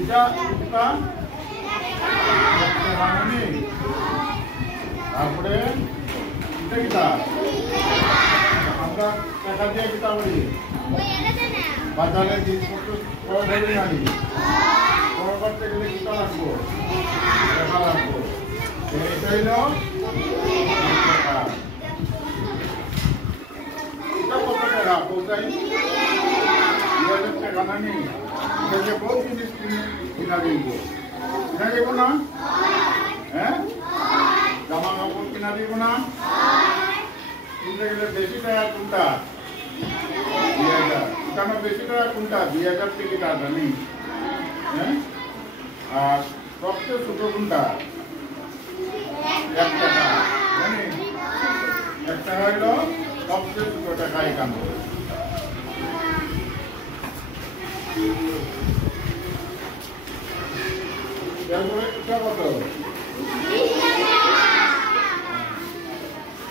এটা এটা মানে তারপরে এটা কিটা আমরা টাকা দিয়ে কিটা বলি বাজারে জিনিসপত্র ধরে আনি করতে গেলে কিটা লাগবো টাকা লাগবো এটা হইল এটা কত টাকা কোথায় টাকা নানি এটা বহু জিনিস কিনা দিব কিনা দিব না হ্যাঁ জামা কাপড় কিনা দিব না কিনতে গেলে বেশি টাকা কোনটা 2000 কেন বেশি টাকা কোনটা 2000 টিকিট আছে নি হ্যাঁ আর সবচেয়ে ছোট কোনটা 1 টাকা জানি 1 টাকা হইল সবচেয়ে ছোট টাকা এখানে তারপরে এটা কত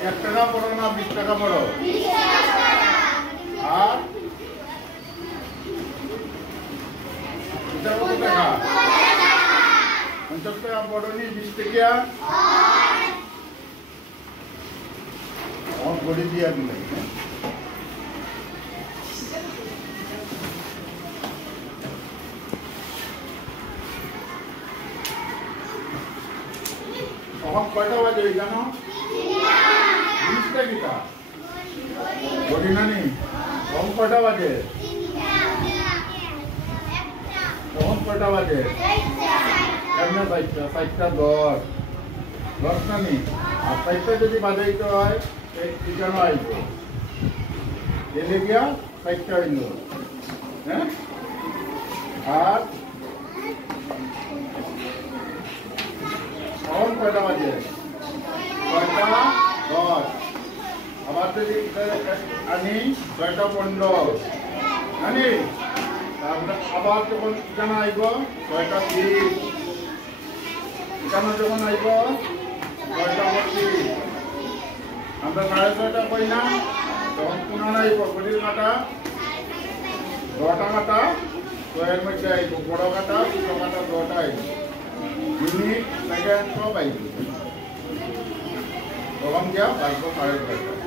1 টাকা বড় না 20 টাকা বড় 20 টাকা আর এটা কত টাকা 50 টাকা বড় নি 20 টাকা और बड़ी दिया भी नहीं है हम कयटा बाजे जानो 20 टा किता बड़ी नानी हम कयटा बाजे हम कयटा बाजे কেমনে বাইটা 10 নানি আর 5টা যদি বাজাইতে হয় ঠিকানো আইব এলে গিয়া 5টা হইল হ্যাঁ আর এখন কয়টা বাজে 6টা 10 আবার যদি আনি 6টা 15 জানি তারপরে আবার যখন ঠিকানা আইব 6টা 30 ঠিকানা যখন আইব 6টা 25 আমরা 6:30 কই না তখন পুনরায় আইব ঘড়ির কাটা 10টা কাটা 6 মধ্যে আইব বড় কাটা ছোট কাটা 10টা আইব মিনিট সেকেন্ড সব আইব তখন গিয়া 5:30